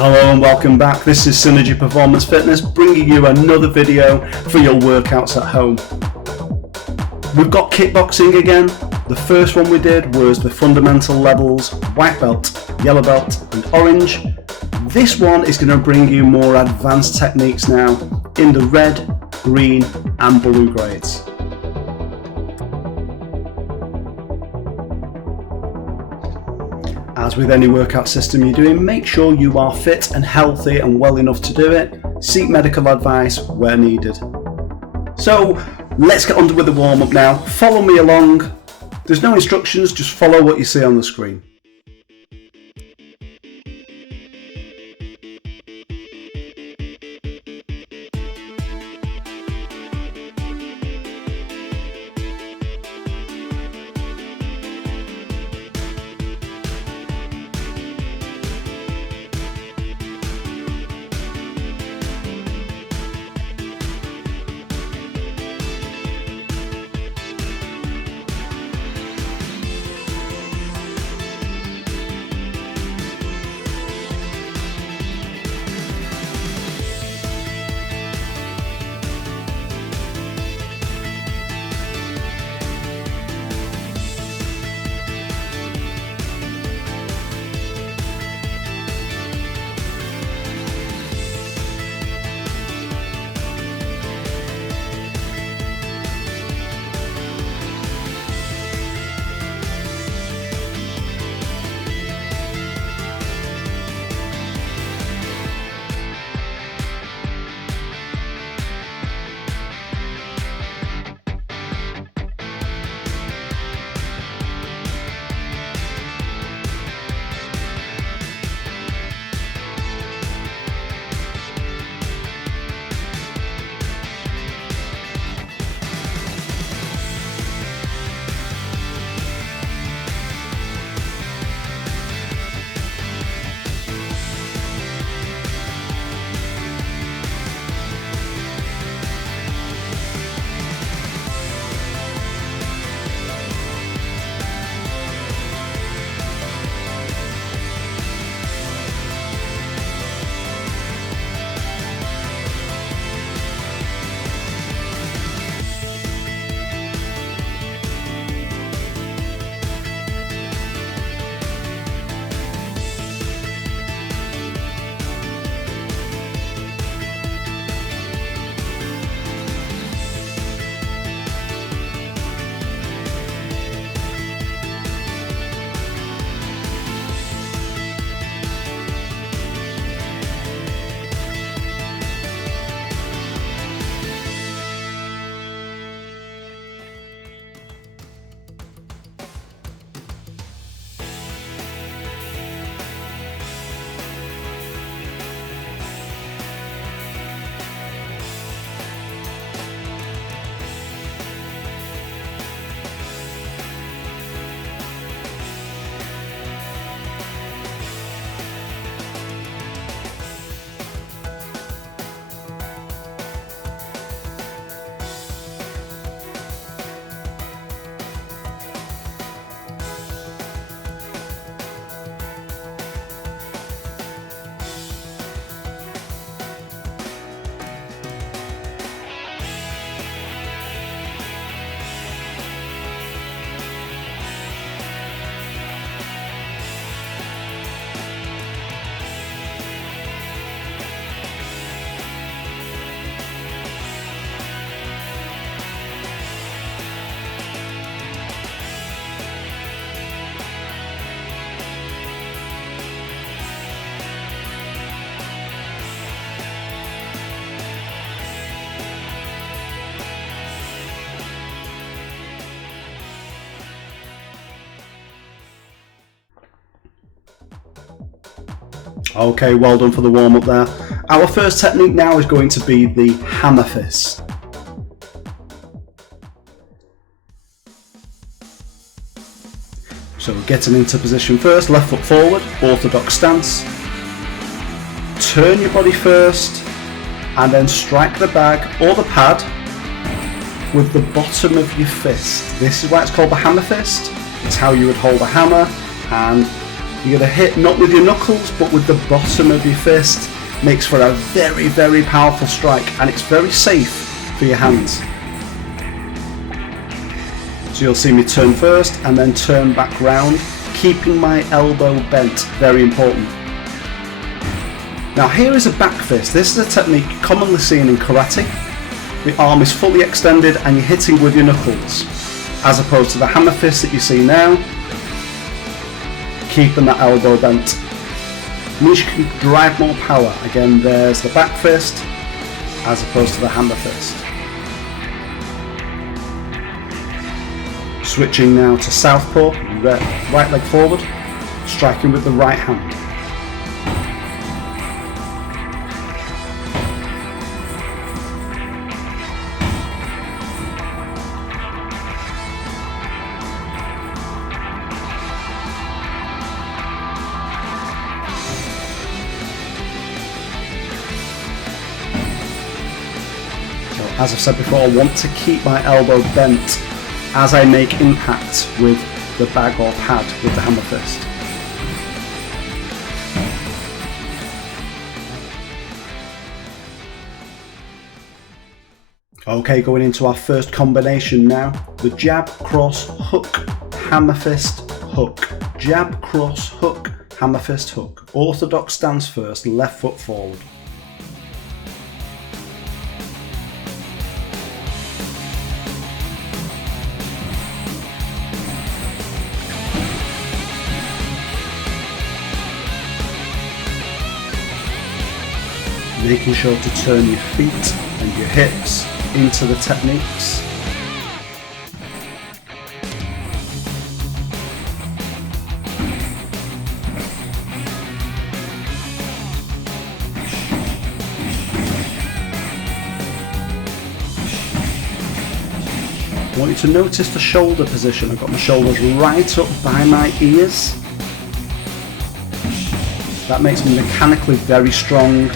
Hello and welcome back. This is Synergy Performance Fitness, bringing you another video for your workouts at home. We've got kickboxing again. The first one we did was the fundamental levels, white belt, yellow belt and orange. This one is going to bring you more advanced techniques now in the red, green and blue grades. As with any workout system you're doing, make sure you are fit and healthy and well enough to do it. Seek medical advice where needed. So let's get on with the warm-up now. Follow me along. There's no instructions, just follow what you see on the screen. Okay, well done for the warm-up there. Our first technique now is going to be the hammer fist. So getting into position first, left foot forward, orthodox stance. Turn your body first and then strike the bag or the pad with the bottom of your fist. This is why it's called the hammer fist. It's how you would hold a hammer and You're going to hit not with your knuckles but with the bottom of your fist. Makes for a very, very powerful strike, and it's very safe for your hands. So you'll see me turn first and then turn back round, keeping my elbow bent, very important. Now here is a back fist. This is a technique commonly seen in karate. The arm is fully extended and you're hitting with your knuckles, as opposed to the hammer fist that you see now, keeping that elbow bent. It means you can drive more power. Again, there's the back fist, as opposed to the hammer fist. Switching now to southpaw, right leg forward, striking with the right hand. As I've said before, I want to keep my elbow bent as I make impact with the bag or pad with the hammer fist. Okay, going into our first combination now. The jab, cross, hook, hammer fist, hook. Jab, cross, hook, hammer fist, hook. Orthodox stance first, left foot forward. Making sure to turn your feet and your hips into the techniques. I want you to notice the shoulder position. I've got my shoulders right up by my ears. That makes me mechanically very strong.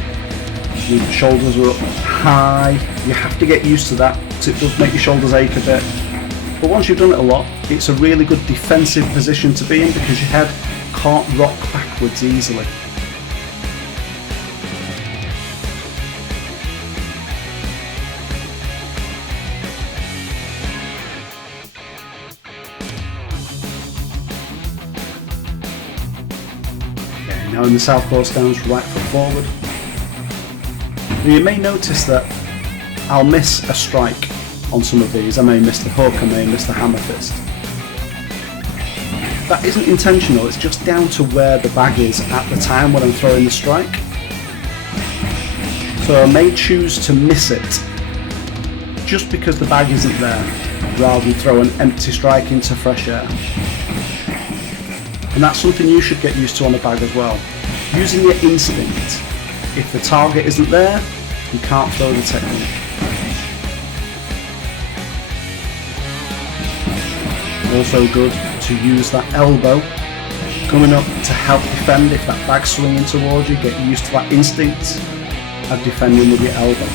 Your shoulders are up high. You have to get used to that because it does make your shoulders ache a bit. But once you've done it a lot, it's a really good defensive position to be in because your head can't rock backwards easily. Okay, now in the southpaw stance, right foot forward. You may notice that I'll miss a strike on some of these. I may miss the hook, I may miss the hammer fist. That isn't intentional, it's just down to where the bag is at the time when I'm throwing the strike. So I may choose to miss it just because the bag isn't there, rather than throw an empty strike into fresh air. And that's something you should get used to on the bag as well. Using your instinct. If the target isn't there, you can't throw the technique. Also good to use that elbow coming up to help defend. If that bag's swinging towards you, get used to that instinct of defending with your elbow.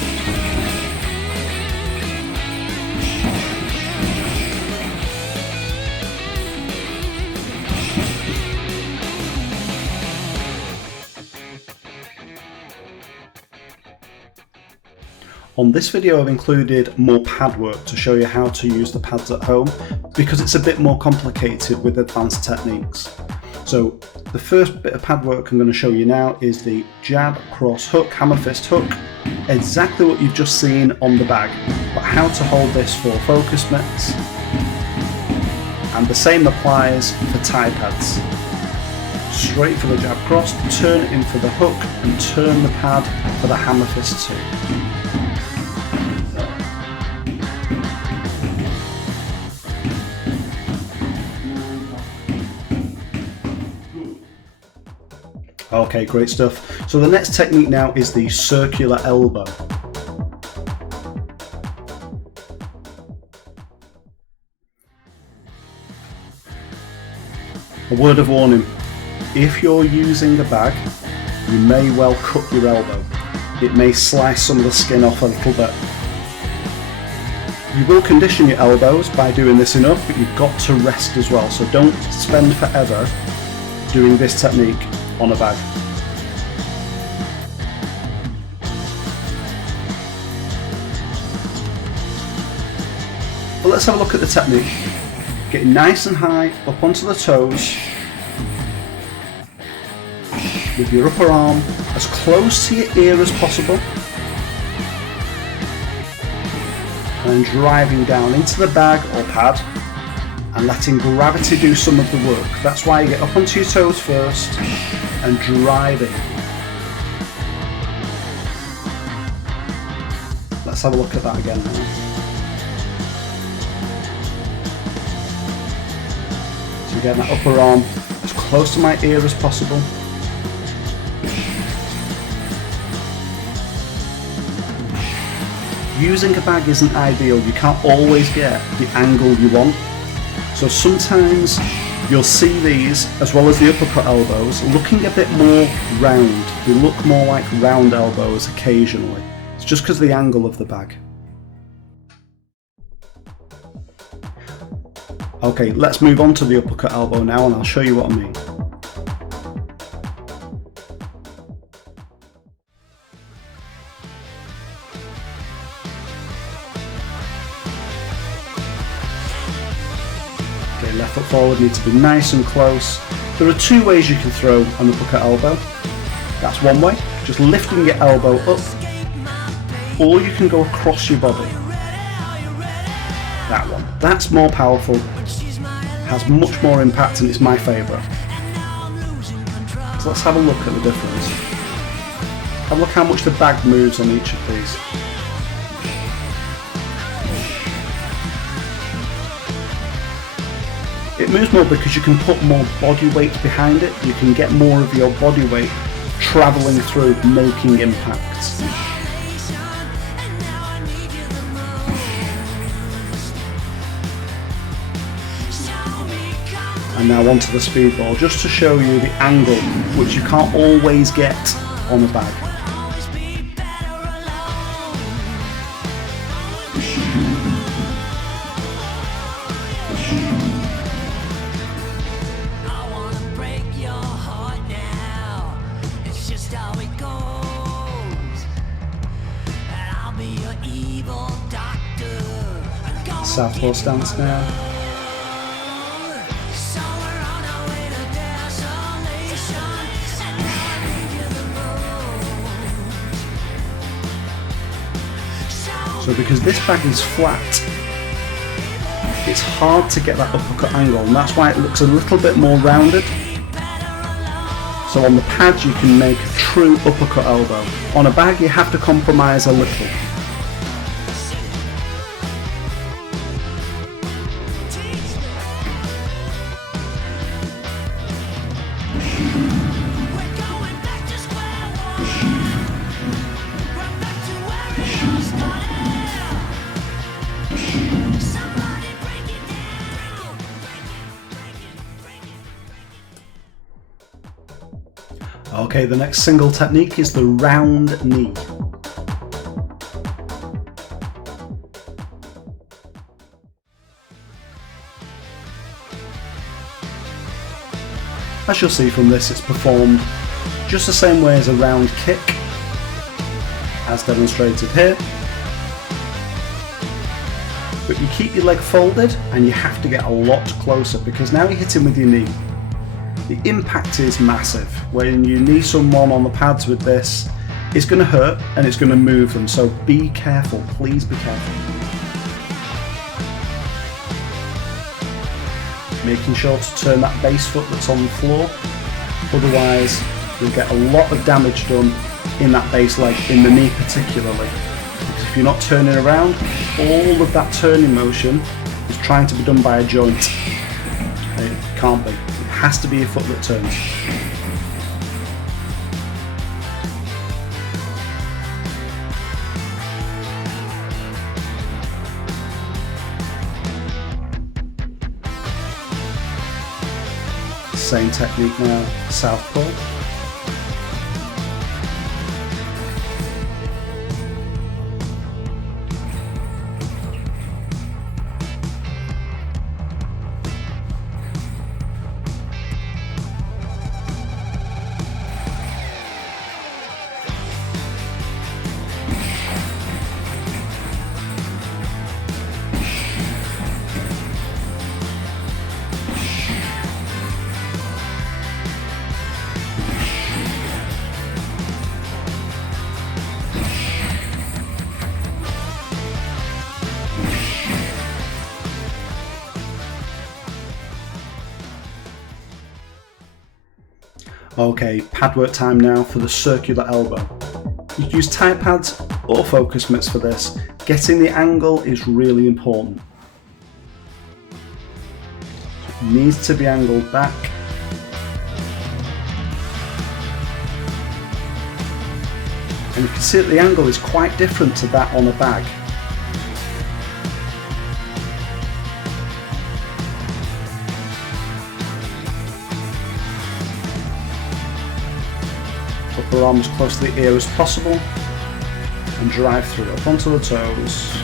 On this video I've included more pad work to show you how to use the pads at home because it's a bit more complicated with advanced techniques. So the first bit of pad work I'm going to show you now is the jab, cross, hook, hammer fist, hook. Exactly what you've just seen on the bag, but how to hold this for focus mitts. And the same applies for Thai pads. Straight for the jab cross, turn it in for the hook and turn the pad for the hammer fist too. Okay, great stuff. So the next technique now is the circular elbow. A word of warning, if you're using a bag, you may well cut your elbow. It may slice some of the skin off a little bit. You will condition your elbows by doing this enough, but you've got to rest as well, so don't spend forever doing this technique on a bag. But let's have a look at the technique. Getting nice and high up onto the toes, with your upper arm as close to your ear as possible, and driving down into the bag or pad and letting gravity do some of the work. That's why you get up onto your toes first and driving. Let's have a look at that again now. So again, that upper arm as close to my ear as possible. Using a bag isn't ideal, you can't always get the angle you want. So sometimes you'll see these, as well as the uppercut elbows, looking a bit more round. They look more like round elbows occasionally. It's just because of the angle of the bag. Okay, let's move on to the uppercut elbow now and I'll show you what I mean. Okay, left foot forward needs to be nice and close. There are two ways you can throw an uppercut elbow. That's one way, just lifting your elbow up, or you can go across your body. That one. That's more powerful, has much more impact, and it's my favourite. So let's have a look at the difference. Have a look how much the bag moves on each of these. It moves more because you can put more body weight behind it. You can get more of your body weight travelling through, making impact. And now onto the speedball, just to show you the angle, which you can't always get on a bag. Southpaw stance now. So because this bag is flat, it's hard to get that uppercut angle, and that's why it looks a little bit more rounded. So on the pad you can make a true uppercut elbow. On a bag you have to compromise a little. Okay, the next single technique is the round knee. As you'll see from this, it's performed just the same way as a round kick, as demonstrated here. But you keep your leg folded and you have to get a lot closer because now you're hitting with your knee. The impact is massive. When you knee someone on the pads with this, it's going to hurt and it's going to move them, so be careful, please be careful. Making sure to turn that base foot that's on the floor, otherwise you'll get a lot of damage done in that base leg, in the knee particularly. Because if you're not turning around, all of that turning motion is trying to be done by a joint. It can't be. It has to be a foot that turns. Same technique now, southpaw. Okay, pad work time now for the circular elbow. You can use tight pads or focus mitts for this. Getting the angle is really important. It needs to be angled back. And you can see that the angle is quite different to that on a bag. Upper arm as close to the ear as possible and drive through up onto the toes.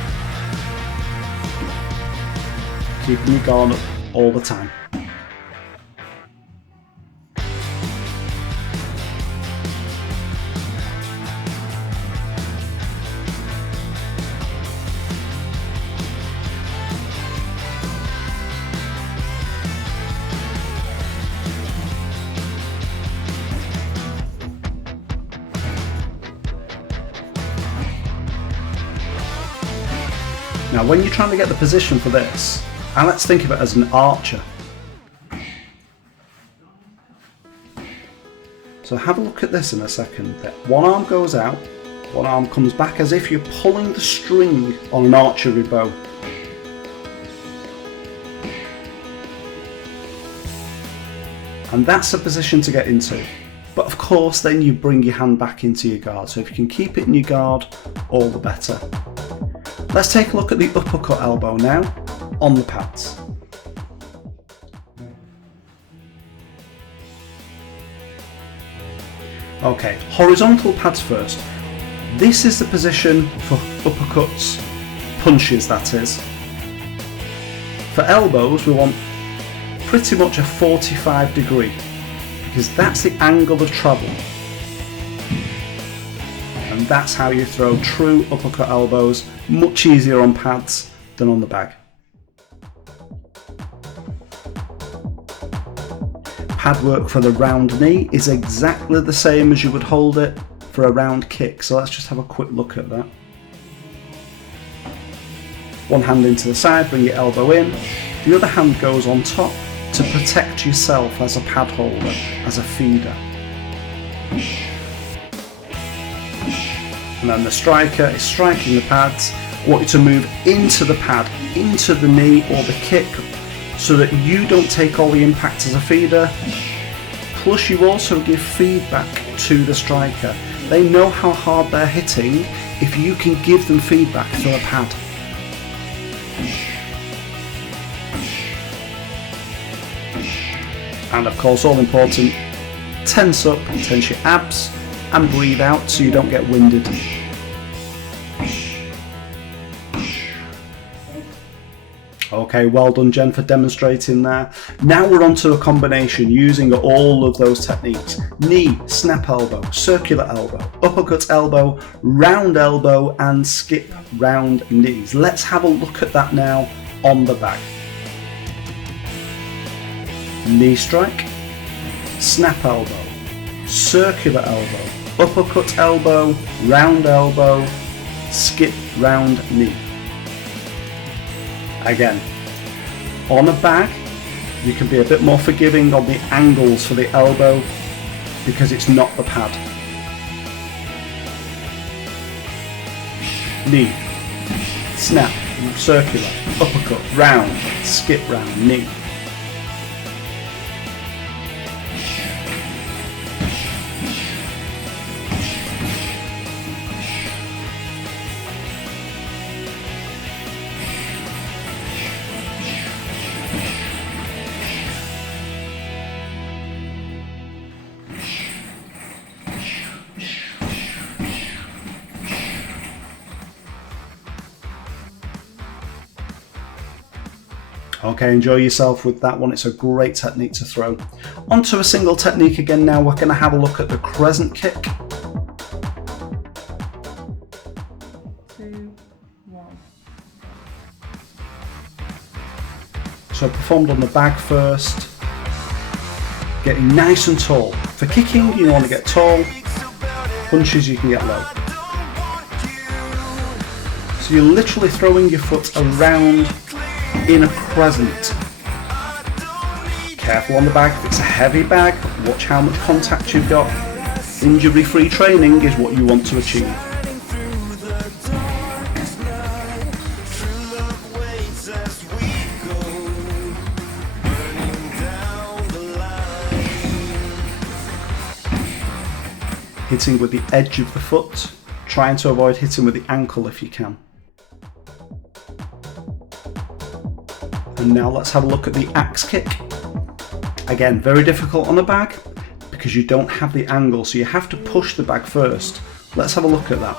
Keeping your guard up all the time. Now when you're trying to get the position for this, and let's think of it as an archer. So have a look at this in a second. One arm goes out, one arm comes back as if you're pulling the string on an archery bow. And that's the position to get into. But of course then you bring your hand back into your guard. So if you can keep it in your guard, all the better. Let's take a look at the uppercut elbow now on the pads. Okay, horizontal pads first. This is the position for uppercuts, punches that is. For elbows we want pretty much a 45 degree because that's the angle of travel. And that's how you throw true uppercut elbows, much easier on pads than on the bag. Pad work for the round knee is exactly the same as you would hold it for a round kick, so let's just have a quick look at that. One hand into the side, bring your elbow in, the other hand goes on top to protect yourself as a pad holder, as a feeder. And then the striker is striking the pads. I want you to move into the pad, into the knee or the kick, so that you don't take all the impact as a feeder. Plus you also give feedback to the striker. They know how hard they're hitting if you can give them feedback through a pad. And of course, all important, tense up, tense your abs and breathe out so you don't get winded. Okay, well done Jen for demonstrating there. Now we're on to a combination using all of those techniques. Knee, snap elbow, circular elbow, uppercut elbow, round elbow and skip round knees. Let's have a look at that now on the bag. Knee strike, snap elbow, circular elbow, uppercut elbow, round skip round knee. Again, on a bag, you can be a bit more forgiving on the angles for the elbow because it's not the pad. Knee, snap, circular, uppercut, round, skip round, knee. Okay, enjoy yourself with that one. It's a great technique to throw. Onto a single technique again now. We're going to have a look at the crescent kick. 2, 1. So performed on the bag first. Getting nice and tall. For kicking, you want to get tall. Punches, you can get low. So you're literally throwing your foot around in a crescent. Careful on the bag, if it's a heavy bag, Watch how much contact you've got. Injury-free training is what you want to achieve. Hitting with the edge of the foot, trying to avoid hitting with the ankle if you can. And now let's have a look at the axe kick. Again, very difficult on the bag because you don't have the angle, so you have to push the bag first. Let's have a look at that.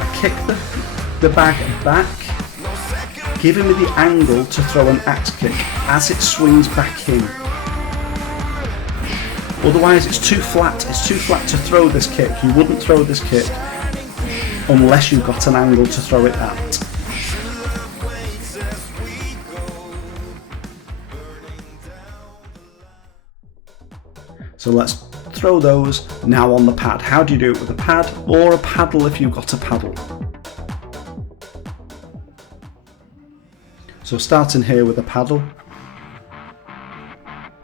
I kick the bag back, giving me the angle to throw an axe kick as it swings back in. Otherwise it's too flat to throw this kick. You wouldn't throw this kick unless you've got an angle to throw it at. So let's throw those now on the pad. How do you do it with a pad or a paddle if you've got a paddle? So starting here with a paddle,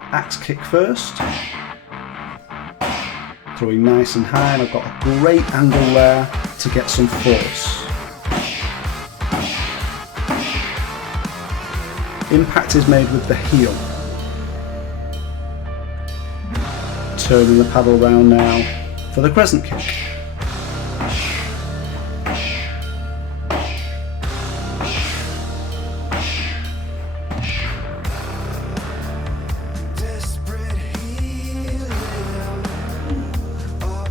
axe kick first. Throwing nice and high, and I've got a great angle there to get some force. Impact is made with the heel. Turning the paddle round now for the crescent kick.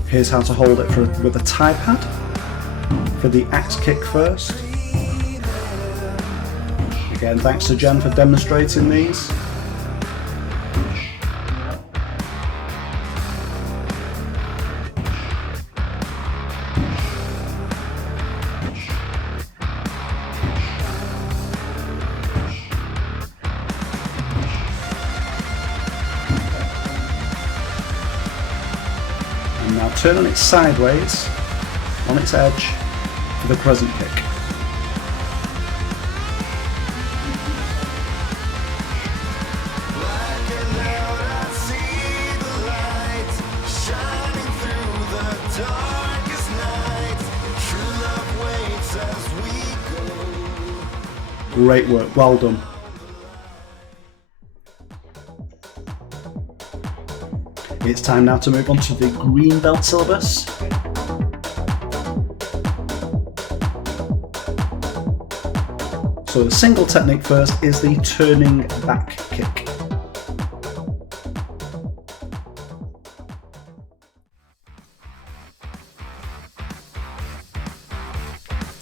Here's how to hold it with a tie pad for the axe kick first. Again, thanks to Jen for demonstrating these. Now turning it sideways on its edge for the crescent kick. Great work, well done. It's time now to move on to the green belt syllabus. So the single technique first is the turning back kick.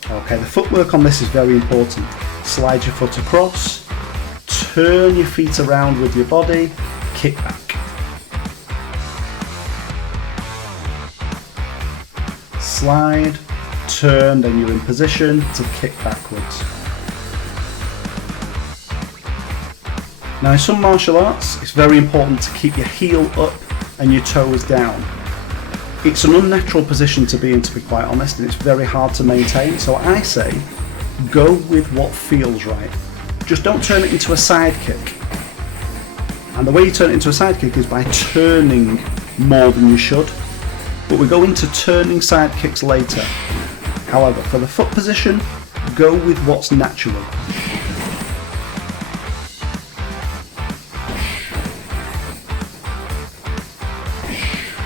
Okay, the footwork on this is very important. Slide your foot across, turn your feet around with your body, kick back. Slide, turn, then you're in position to kick backwards. Now in some martial arts, it's very important to keep your heel up and your toes down. It's an unnatural position to be in, to be quite honest, and it's very hard to maintain, so I say go with what feels right. Just don't turn it into a side kick. And the way you turn it into a side kick is by turning more than you should. But we go into turning side kicks later. However, for the foot position, go with what's natural.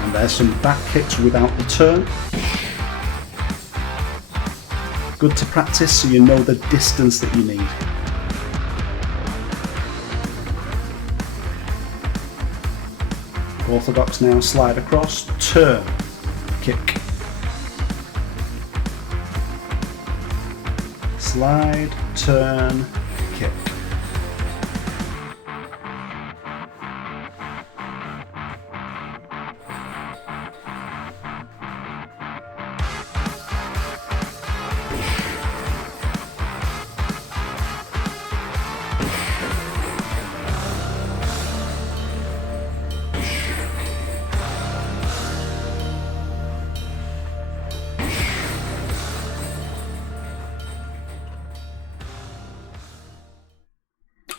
And there's some back kicks without the turn. Good to practice so you know the distance that you need. Orthodox now, slide across, turn, kick. Slide, turn, kick.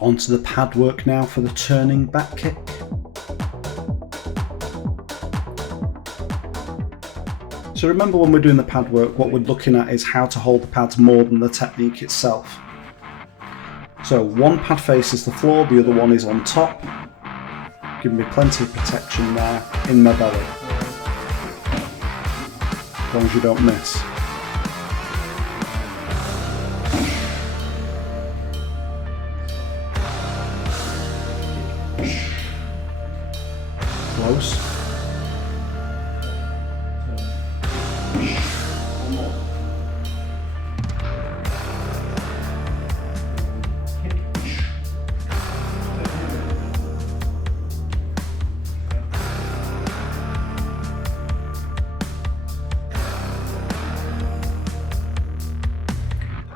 Onto the pad work now for the turning back kick. So remember, when we're doing the pad work, what we're looking at is how to hold the pads more than the technique itself. So one pad faces the floor, the other one is on top, giving me plenty of protection there in my belly, as long as you don't miss. Close.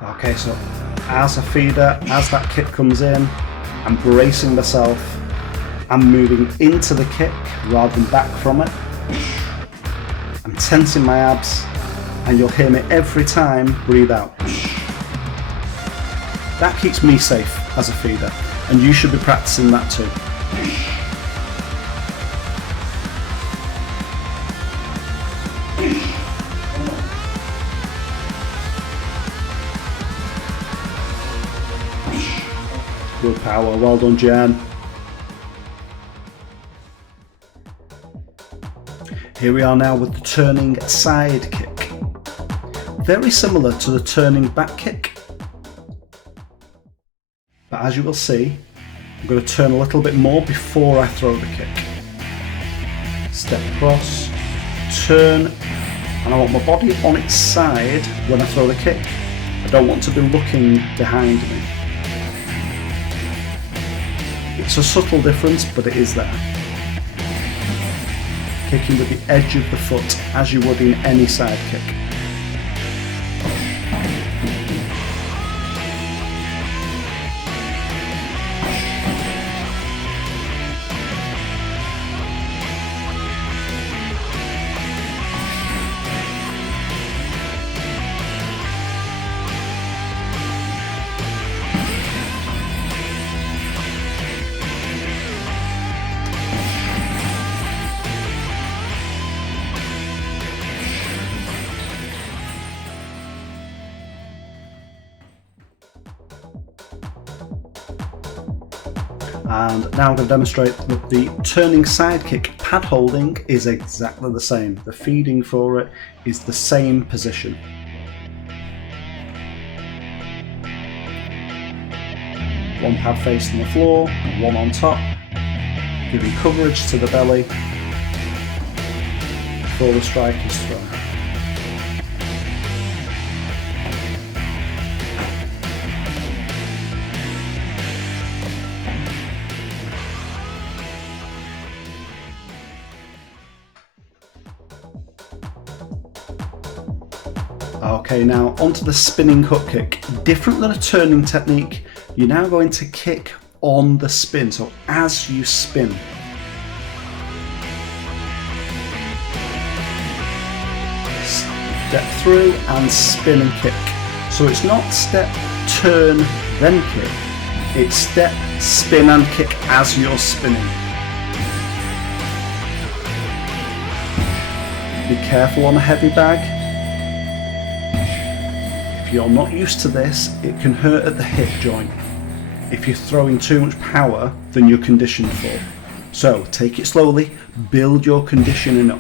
Okay, so as a feeder, as that kick comes in, I'm bracing myself. I'm moving into the kick rather than back from it. I'm tensing my abs, and you'll hear me every time breathe out. That keeps me safe as a feeder, and you should be practicing that too. Good power, well done, Jen. Here we are now with the turning side kick. Very similar to the turning back kick. But as you will see, I'm going to turn a little bit more before I throw the kick. Step across, turn, and I want my body on its side when I throw the kick. I don't want to be looking behind me. It's a subtle difference, but it is there. Kicking with the edge of the foot as you would in any side kick. And now I'm going to demonstrate that the turning side kick pad holding is exactly the same. The feeding for it is the same position. One pad facing the floor, one on top, giving coverage to the belly before the strike is thrown. Okay, now onto the spinning hook kick. Different than a turning technique, you're now going to kick on the spin, so as you spin. Step through and spin and kick. So it's not step, turn, then kick. It's step, spin and kick as you're spinning. Be careful on a heavy bag. If you're not used to this, it can hurt at the hip joint if you're throwing too much power than you're conditioned for. So take it slowly, build your conditioning up.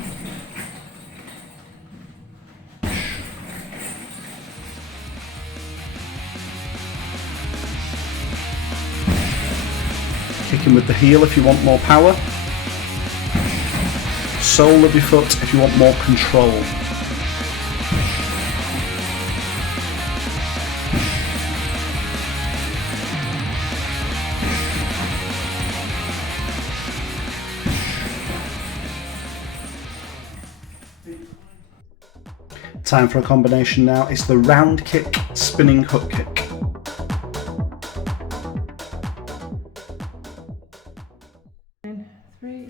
Kicking with the heel if you want more power. Sole of your foot if you want more control. Time for a combination now. It's the round kick, spinning hook kick. Three,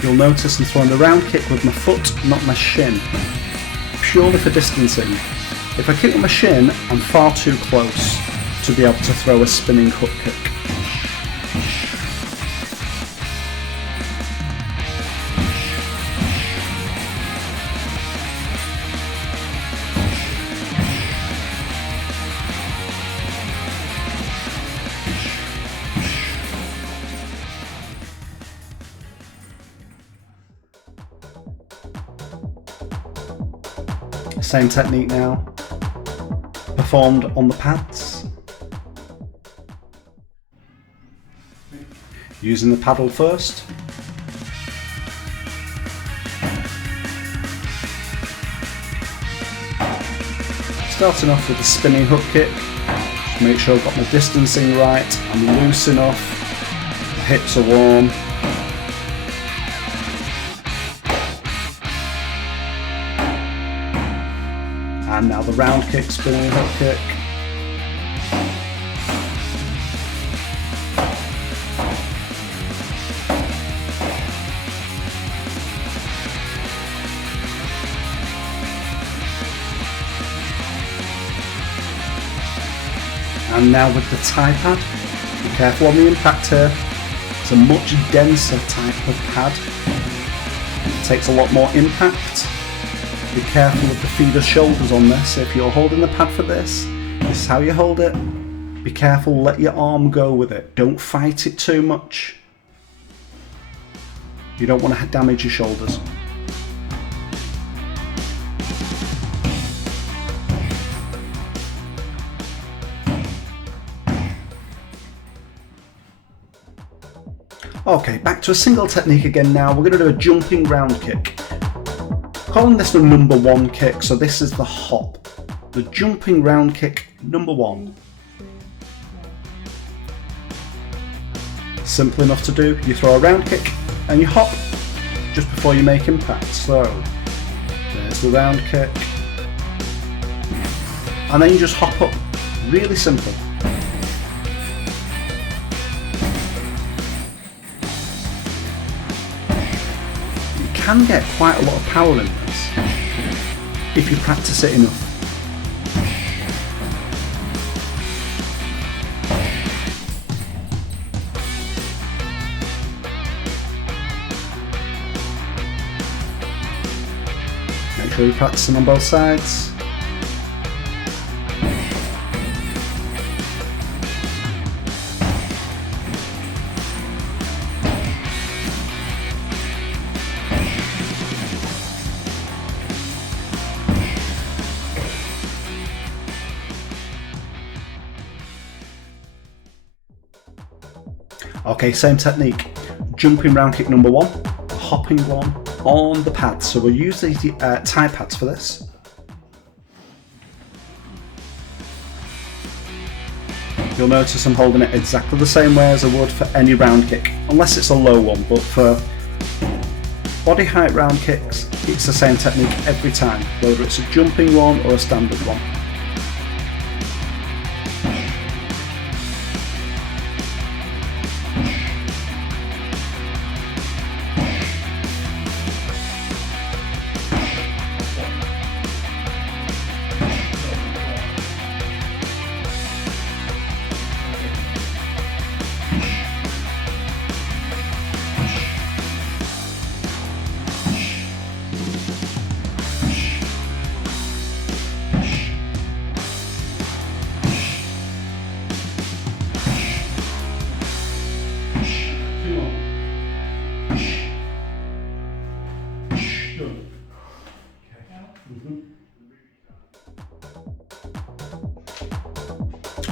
four, You'll notice I'm throwing the round kick with my foot, not my shin, purely for distancing. If I kick with my shin, I'm far too close to be able to throw a spinning hook kick. Same technique now, performed on the pads. Using the paddle first. Starting off with the spinning hook kick. Just make sure I've got my distancing right, I'm loose enough, my hips are warm. And now the round kick, spinning hook kick. And now with the tie pad, be careful on the impact here. It's a much denser type of pad. It takes a lot more impact. Be careful with the feeder shoulders on this. If you're holding the pad for this is how you hold it. Be careful, let your arm go with it. Don't fight it too much. You don't want to damage your shoulders. Okay, back to a single technique again now. We're going to do a jumping round kick. Calling this the number one kick, so this is the hop. The jumping round kick number one. Simple enough to do. You throw a round kick and you hop just before you make impact. So there's the round kick. And then you just hop up. Really simple. You can get quite a lot of power in this if you practice it enough. Make sure you're practicing on both sides. Okay, same technique. Jumping round kick number one, hopping one on the pads. So we'll use the tie pads for this. You'll notice I'm holding it exactly the same way as I would for any round kick, unless it's a low one, but for body height round kicks, it's the same technique every time, whether it's a jumping one or a standard one.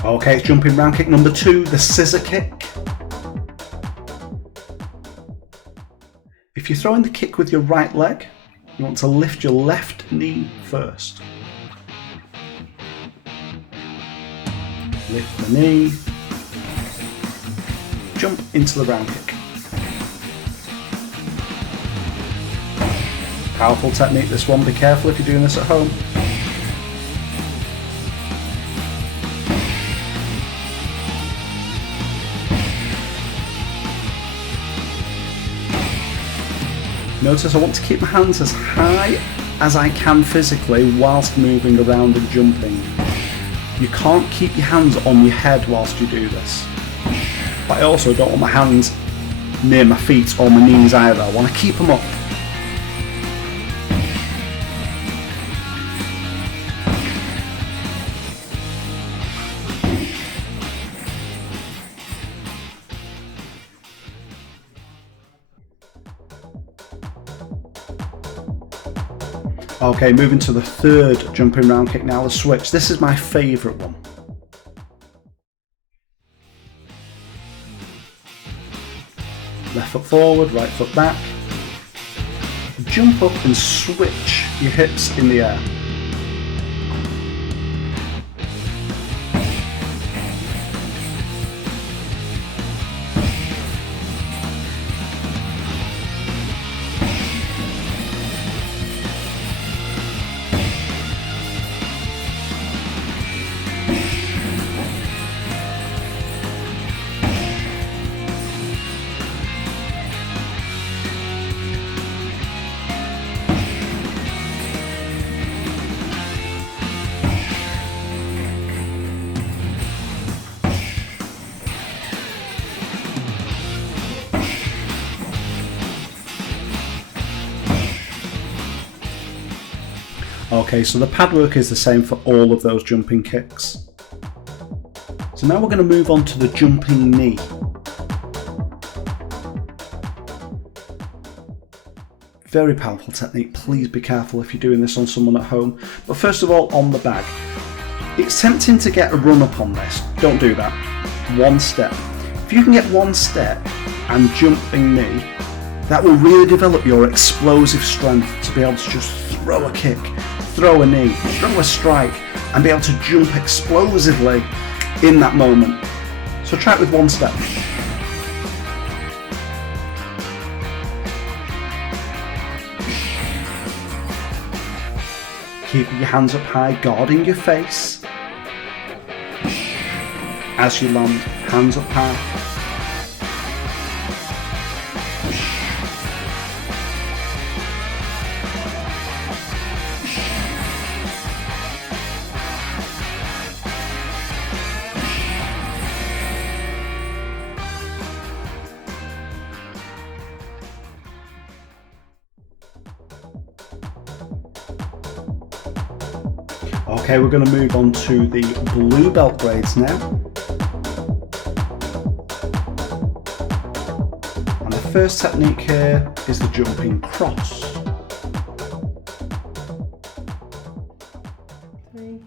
Okay, it's jumping round kick number two, the scissor kick. If you're throwing the kick with your right leg, you want to lift your left knee first. Lift the knee, jump into the round kick. Powerful technique, this one. Be careful if you're doing this at home. Notice I want to keep my hands as high as I can physically whilst moving around and jumping. You can't keep your hands on your head whilst you do this. But I also don't want my hands near my feet or my knees either. I want to keep them up. Okay, moving to the third jumping round kick now, the switch. This is my favourite one. Left foot forward, right foot back. Jump up and switch your hips in the air. Okay, so the pad work is the same for all of those jumping kicks. So now we're going to move on to the jumping knee. Very powerful technique. Please be careful if you're doing this on someone at home. But first of all, on the bag. It's tempting to get a run up on this. Don't do that. One step. If you can get one step and jumping knee, that will really develop your explosive strength to be able to just throw a kick, throw a knee, throw a strike, and be able to jump explosively in that moment. So try it with one step. Keeping your hands up high, guarding your face. As you land, hands up high. Okay, we're going to move on to the blue belt grades now. And the first technique here is the jumping cross. 3,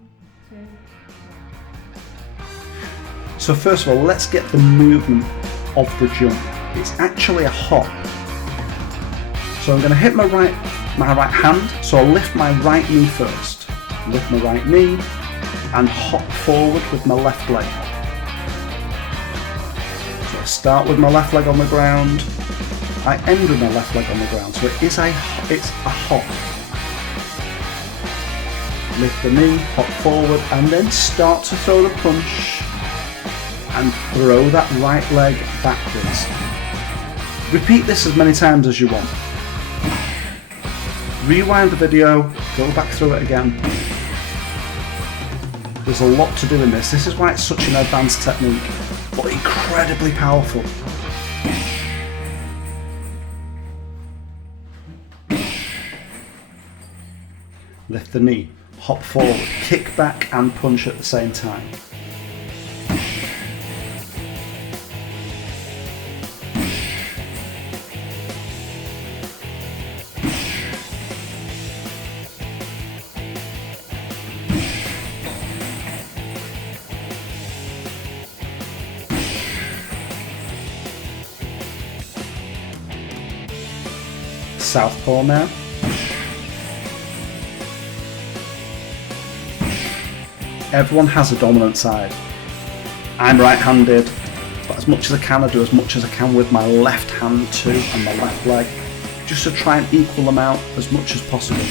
2. So first of all, let's get the movement of the jump. It's actually a hop. So I'm going to hit my right hand, so I'll lift my right knee first. Lift my right knee and hop forward with my left leg. So I start with my left leg on the ground, I end with my left leg on the ground, so it's a hop. Lift the knee, hop forward, and then start to throw the punch and throw that right leg backwards. Repeat this as many times as you want. Rewind the video, go back through it again. There's a lot to do in this. This is why it's such an advanced technique, but incredibly powerful. Lift the knee, hop forward, kick back and punch at the same time. Southpaw now. Everyone has a dominant side. I'm right-handed, but as much as I can, I do as much as I can with my left hand too and my left leg, just to try and equal them out as much as possible.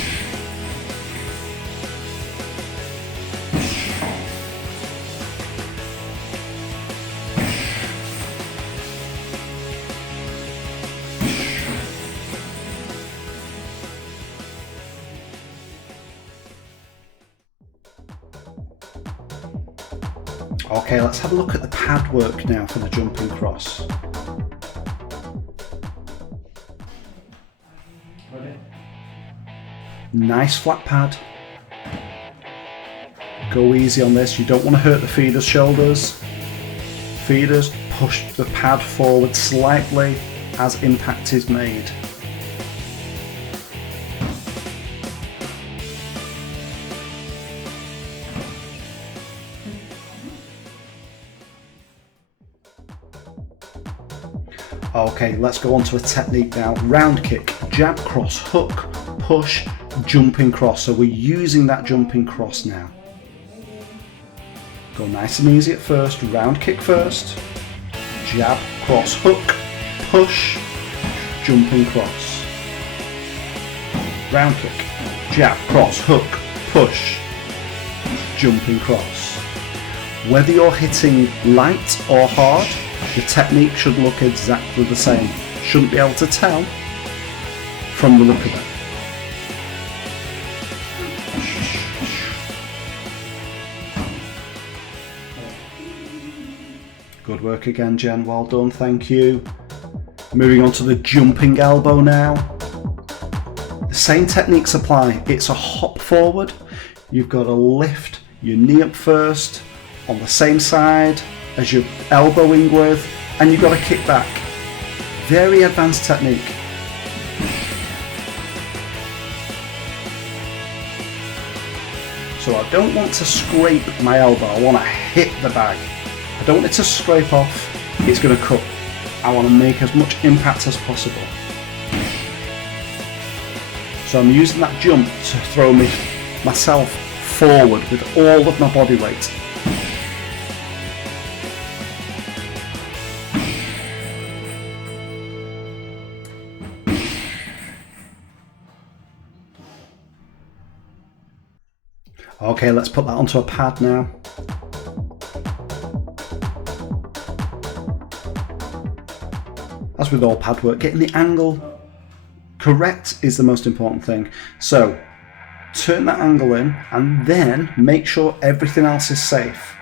Okay, let's have a look at the pad work now for the jumping cross. Nice flat pad. Go easy on this, you don't want to hurt the feeder's shoulders. Feeders, push the pad forward slightly as impact is made. Okay, let's go on to a technique now. Round kick, jab, cross, hook, push, jumping cross. So we're using that jumping cross now. Go nice and easy at first, round kick first, jab, cross, hook, push, jumping cross. Round kick, jab, cross, hook, push, jumping cross. Whether you're hitting light or hard, the technique should look exactly the same. Shouldn't be able to tell from the look of it. Good work again, Jen, well done, thank you. Moving on to the jumping elbow now. The same techniques apply. It's a hop forward. You've got to lift your knee up first on the same side as you're elbowing with, and you've got to kick back. Very advanced technique. So I don't want to scrape my elbow, I want to hit the bag. I don't want it to scrape off, it's going to cut. I want to make as much impact as possible. So I'm using that jump to throw myself forward with all of my body weight. Okay, let's put that onto a pad now. As with all pad work, getting the angle correct is the most important thing. So turn that angle in and then make sure everything else is safe.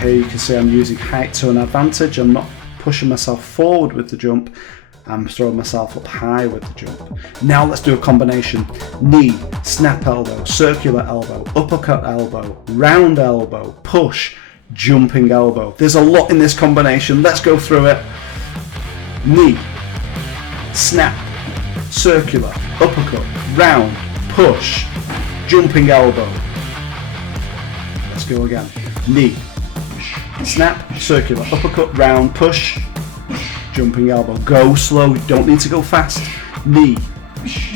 Here you can see I'm using height to an advantage. I'm not pushing myself forward with the jump, I'm throwing myself up high with the jump. Now let's do a combination. Knee, snap elbow, circular elbow, uppercut elbow, round elbow, push, jumping elbow. There's a lot in this combination, let's go through it. Knee, snap, circular, uppercut, round, push, jumping elbow. Let's go again. Knee, snap, circular, uppercut, round, push, jumping elbow. Go slow, you don't need to go fast. Knee,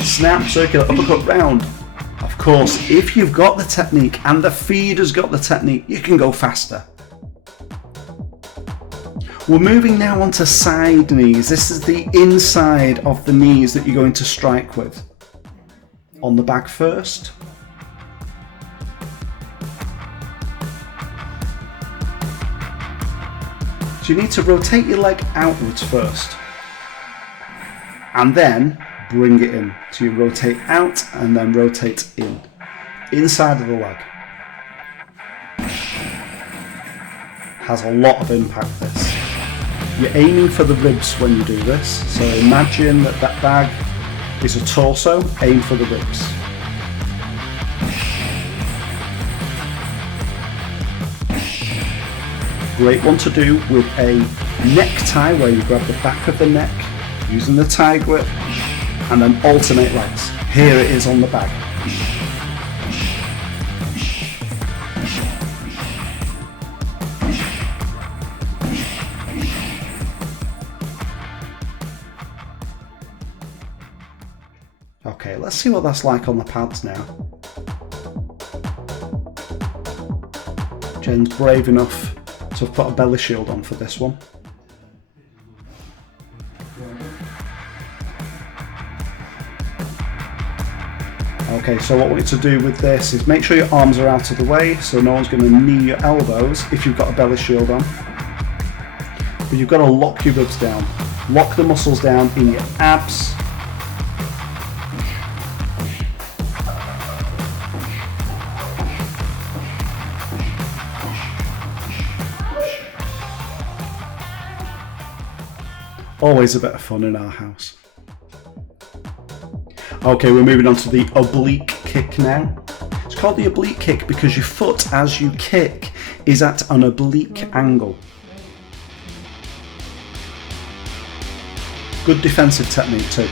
snap, circular, uppercut, round. Of course, if you've got the technique and the feeder's got the technique, you can go faster. We're moving now onto side knees. This is the inside of the knees that you're going to strike with. On the back first. So you need to rotate your leg outwards first and then bring it in. So you rotate out and then rotate in, inside of the leg. Has a lot of impact, this. You're aiming for the ribs when you do this. So imagine that that bag is a torso, aim for the ribs. Great one to do with a necktie where you grab the back of the neck using the tie grip and then alternate legs. Here it is on the bag. Okay, let's see what that's like on the pads now. Jen's brave enough to put a belly shield on for this one. Okay, so what we need to do with this is make sure your arms are out of the way so no one's going to knee your elbows if you've got a belly shield on. but you've got to lock your ribs down. Lock the muscles down in your abs. Always a bit of fun in our house. Okay, we're moving on to the oblique kick now. It's called the oblique kick because your foot, as you kick, is at an oblique angle. Good defensive technique too.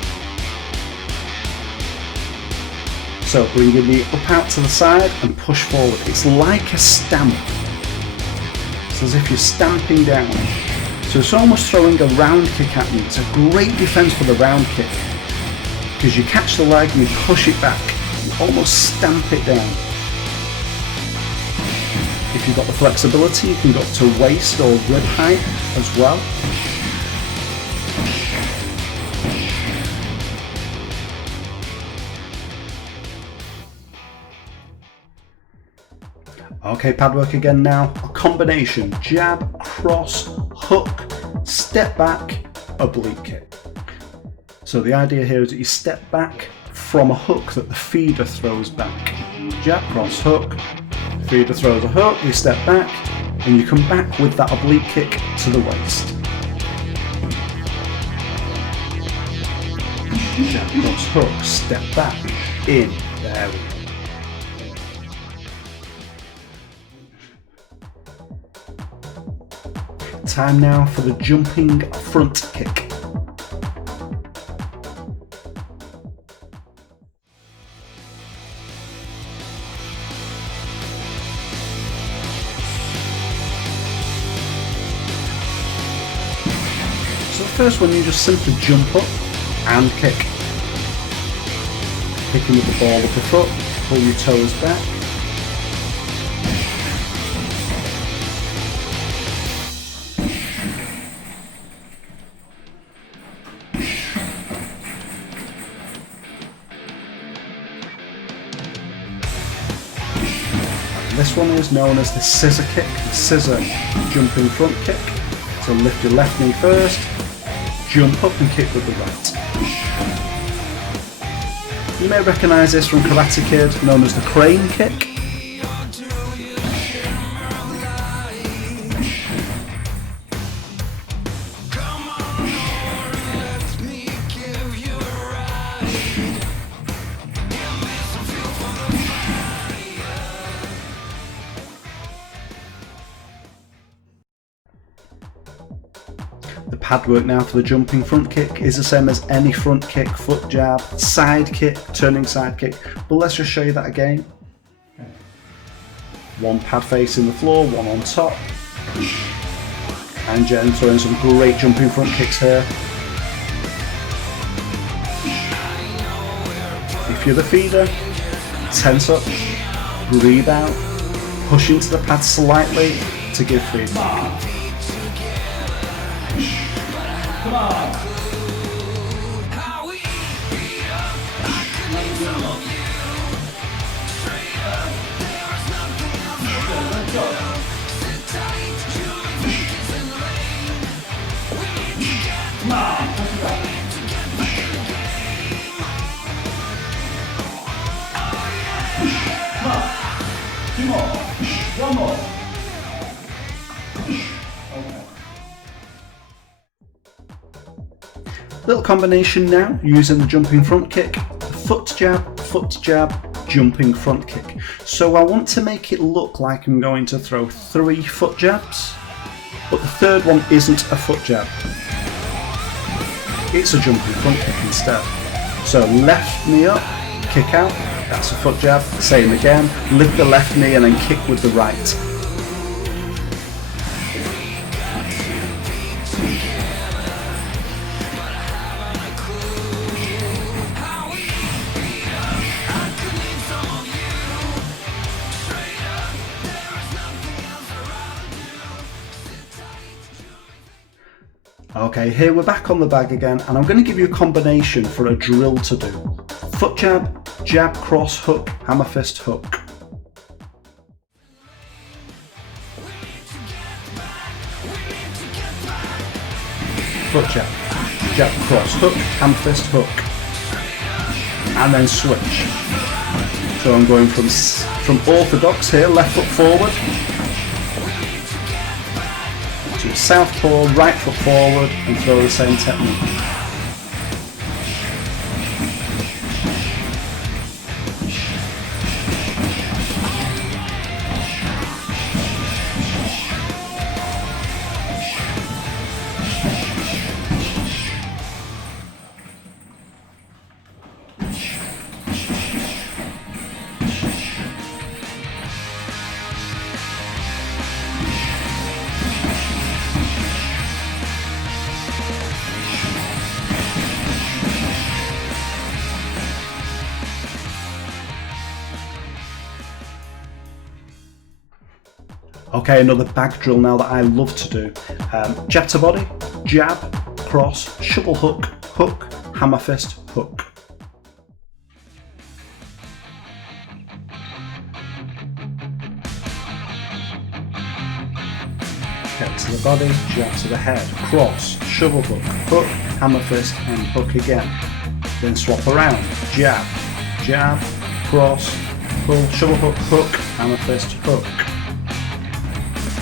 So bring your knee up out to the side and push forward. It's like a stamp. It's as if you're stamping down. So it's almost throwing a round kick at you. It's a great defense for the round kick because you catch the leg and you push it back. You almost stamp it down. If you've got the flexibility, you can go up to waist or rib height as well. Okay, pad work again now. A combination jab, cross, hook, step back, oblique kick. So the idea here is that you step back from a hook that the feeder throws back. Jab, cross, hook, feeder throws a hook, you step back, and you come back with that oblique kick to the waist. Jab, cross, hook, step back, in, there we go. Time now for the jumping front kick. So the first one, you just simply jump up and kick. Kicking with the ball of the foot, pull your toes back. This one is known as the scissor kick, the scissor jumping front kick. So lift your left knee first, jump up and kick with the right. You may recognise this from Karate Kid, known as the crane kick. The pad work now for the jumping front kick is the same as any front kick, foot jab, side kick, turning side kick, but let's just show you that again. One pad facing the floor, one on top, and Jen throwing some great jumping front kicks here. If you're the feeder, tense up, breathe out, push into the pad slightly to give feedback. Come on. Two more. One more. Little combination now using the jumping front kick, foot jab, jumping front kick. So I want to make it look like I'm going to throw 3 foot jabs, but the third one isn't a foot jab. It's a jumping front kick instead. So left knee up, kick out, that's a foot jab. Same again, lift the left knee and then kick with the right. Okay, here we're back on the bag again, and I'm going to give you a combination for a drill to do. Foot jab, jab, cross, hook, hammer fist, hook. foot jab, jab, cross, hook, hand fist, hook, and then switch. So I'm going from orthodox here, left foot forward, to southpaw, right foot forward, and throw the same technique. Okay, another bag drill now that I love to do. Jab to body, jab, cross, shovel hook, hook, hammer fist, hook. Jab to the body, jab to the head, cross, shovel hook, hook, hammer fist, and hook again. Then swap around, jab, jab, cross, pull, shovel hook, hook, hammer fist, hook.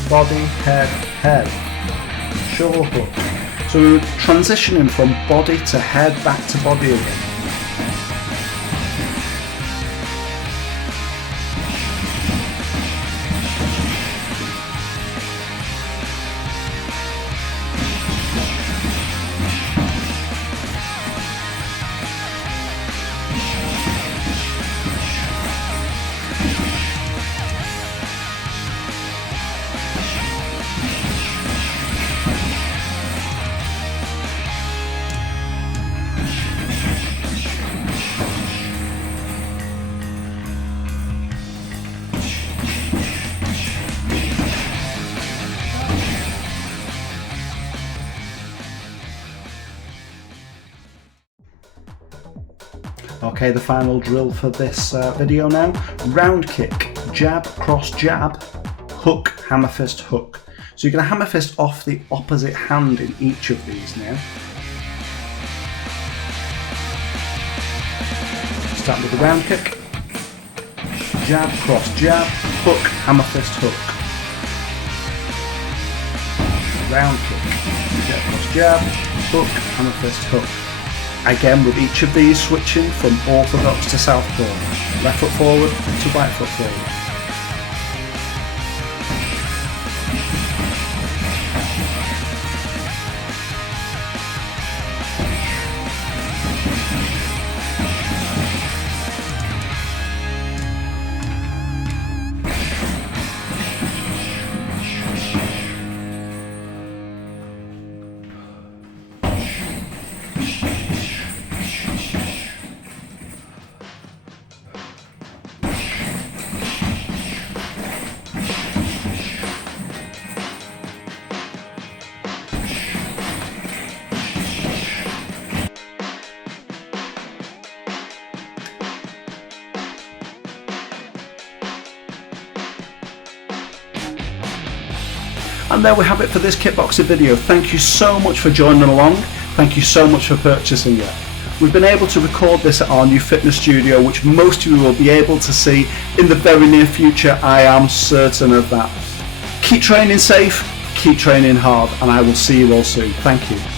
Body, head, head, shovel hook. So we're transitioning from body to head, back to body again. Okay, the final drill for this video now. Round kick, jab, cross, jab, hook, hammer fist, hook. So you're going to hammer fist off the opposite hand in each of these now. Start with the round kick. Jab, cross, jab, hook, hammer fist, hook. Round kick, jab, cross, jab, hook, hammer fist, hook. Again, with each of these switching from orthodox to southpaw. Left foot forward to right foot forward. And there we have it for this kickboxing video. Thank you so much for joining along. Thank you so much for purchasing it. We've been able to record this at our new fitness studio, which most of you will be able to see in the very near future. I am certain of that. Keep training safe, keep training hard, and I will see you all soon. Thank you.